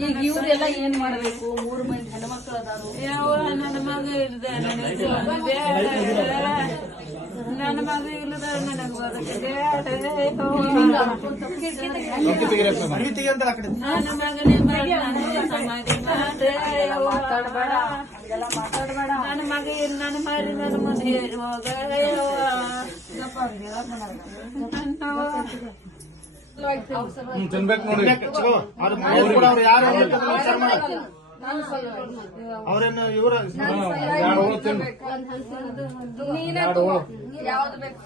ಈಗ ಇವ್ರೆಲ್ಲ ಏನ್ ಮಾಡ್ಬೇಕು? ಮೂರು ಮಂದಿ ಹೆಣ್ಮಕ್ಳು ಅದಾರು ನನ್ನ ಮಗ ಇಲ್ದ ನನ್ನ ಮಗ ಇಲ್ಲದ ನನ್ನ ಮಾತಾಡಬೇಡ ಮಗ ನನ್ನ ಮಾರಿ ನನ್ನ ಮುಂದೆ ಹೋಗ. ತಿನ್ಬೇಕು ನೋಡಿ. ಅವ್ರೇನು ಇವ್ರ? ಯಾವ್ದು ಬೇಕು?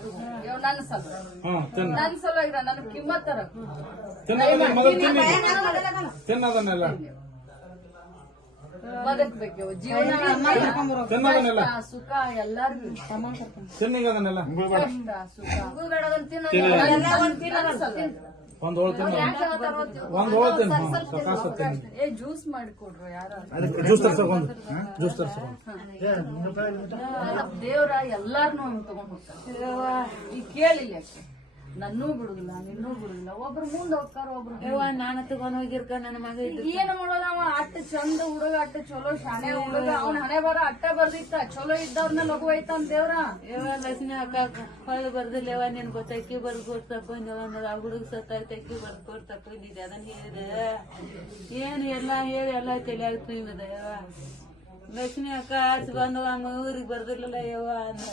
ನನ್ನ ಸಲ. ಹ್ಮ್ ತಿನ್ನು. ನನ್ ಸಲುವಾಗಿ ನನ್ ಕಿಮ್ಮತ್ತರ ತಿನ್ನೋದನ್ನ ಮೊದಲು ತಿನ್ನಿ. ತಿನ್ನೋದನ್ನೆಲ್ಲ. ಬದುಕ್ಬೇಕು ಜೀವನ ಸುಖ ಎಲ್ಲಾರ್ಗು. ಕಷ್ಟ ಸುಖ. ಒಂದ್ ಸಲ. ಒಂದ್ ಹೋಳು ತಿನ್ನು ಒಂದ್ ಹೋಳು ತಿನ್ನು ಹ್ಮ್, ಸಾಕಾಸ ತಿನ್ನು ಏ ಜ್ಯೂಸ್ ಮಾಡಿಕೊಡ್ರು ಯಾರು? ಜ್ಯೂಸ್ ತರ್ಸಕ್ ಒಂದು. ಜ್ಯೂಸ್ ತರ್ಸಕ್ ದೇವ್ರ ಎಲ್ಲಾರ್ನು ತಗೊಂಡ್ ಹೋಗ್ತಾರೆ. ಈಗ ಕೇಳಿಲ್ಲ ಅಷ್ಟೇ. ನನ್ನೂ ಬಿಡುದಿಲ್ಲ ನಿನ್ನೂ ಬಿಡುದಿಲ್ಲ. ಒಬ್ರು ಮುಂದೆ ಹೋಗ್ತಾರ ಒಬ್ರು ಯವ್ವ ನಾನು ತಗೊಂಡ್ ಹೋಗಿರ್ಕ ನನ್ನ ಮಗ ಇದ್ದು ಏನ್ ಮಾಡೋದ ಅವ? ಅಟ್ಟ ಚಂದ ಹುಡುಗ ಅಟ್ಟ ಚಲೋ ಶಾನೆ ಹುಡುಗ. ಅವ್ನ ಹಣೆ ಬರ ಅಟ್ಟ ಬರ್ದಿತ್ತ. ಚಲೋ ಇದ್ದವ್ರನ್ನ ಲಘು ಐತನ್ ದೇವ್ರ. ಯವ್ವ ಲಕ್ಷ್ಮಿ ಅಕ್ಕ ಹೊಳ್ ಬರ್ದಿಲ್ಲ ಯವ್ವ ನಿನ್ ಗೊತ್ತ ಅಕ್ಕಿ ಬರ್ದು ಬಂದವ ಅನ್ನೋದು ಆ ಹುಡುಗ ಸತ್ತೈತೆ ಅಕ್ಕಿ ಬರ್ದು ಕೊಡ್ತಾ ಇದ್ದಿದ್ದೆ ಅದನ್ನ ಹೇಳಿದೆ ಏನು ಎಲ್ಲ ಹೇಳಿ ಎಲ್ಲ ತಲೆಯಾಗ ತುಂಬಿದ ಯವ್ವ. ಲಕ್ಷ್ಮಿ ಅಕ್ಕ ಆಚೆ ಬಂದವ ಊರಿಗೆ ಬರ್ದಿರ್ಲಿಲ್ಲ ಯವ್ವ ಅಂದ.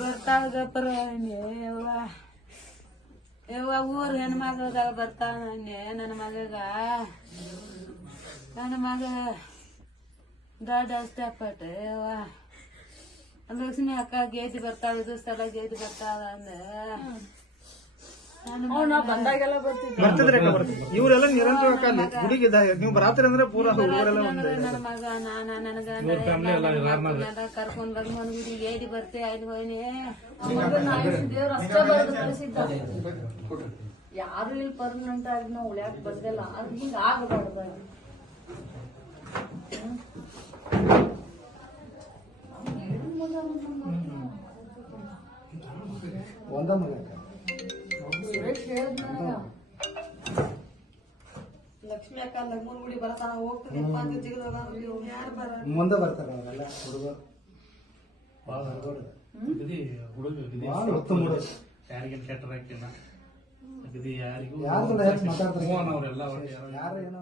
ಬರ್ತಾವ ಗಪ್ಪರ ಯವ್ವ. ಊರ್ ಹೆಣ್ಮಕ್ಳದಾಗ ಬರ್ತಾವ ನನ್ನ ಮಗಗ ನನ್ನ ಮಗ ದೊಡ್ಡ ಅಷ್ಟಪಟ್ಟ ಯವ್ವ, ಲಕ್ಷ್ಮಿ ಅಕ್ಕ ಗೇದಿ ಬರ್ತಾವ ಇದು ಸಲ ಗೇದಿ ಬರ್ತಾವ ಅಂದ ನನ್ನ ಅವ್ನ ಬಂದಾಗೆಲ್ಲ ಬರ್ತಿದ್ದ ಬರ್ತಿದ್ರೆ ಇವರೆಲ್ಲ ನಿರಂತರ ಗುಡಿಗೆ ನೀವು ಬರಾತ್ರಿ ಅಂದ್ರೆ ಪೂರಾ ಊರೆಲ್ಲ ಒಂದೇ ನನ್ನ ಮಗ ನಾನ ನನಗ ಕರ್ಕೊಂಡ್ ಬಂದ್ ಗುಡಿ ಗೇದಿ ಬರ್ತೆ ಅಲ್ಲಿ ಹೋಯ್ನಿ. ದೇವ್ರ ಅಷ್ಟ ಬರ್ದು ಕಳಿಸಿದ್ದ. ಯಾರು ಇಲ್ಲಿ ಪರ್ಮನೆಂಟ್ ಆಗಿ ನಾವು ಉಳ್ಯಾಕ ಬಂದಿಲ್ಲ. ಅದು ಹಿಂಗ ಆಗಬಾರ್ದು ಒಂದ ಮಗ ಲಕ್ಷ್ಮಿ ಅಕ್ಕ ಗುಡಿ ಬರ್ತಾನ ಯಾರು ಬರ? ಮುಂದೆ ಬರ್ತಾರೆ ಅವರೆಲ್ಲ ಭಾಳ ಭಾಳ ಉತ್ತಮ ಹುಡುಗ ಯಾರಿಗೇನು ಕೆಟ್ಟ ಹಾಕಿಲ್ಲ. ಅಗದಿ ಯಾರಿಗೂ ಯಾರು ಹೆಚ್ಚು ಮಾತಾಡ್ತಾರೆ? ಅವರೆಲ್ಲ ಯಾರು ಏನೋ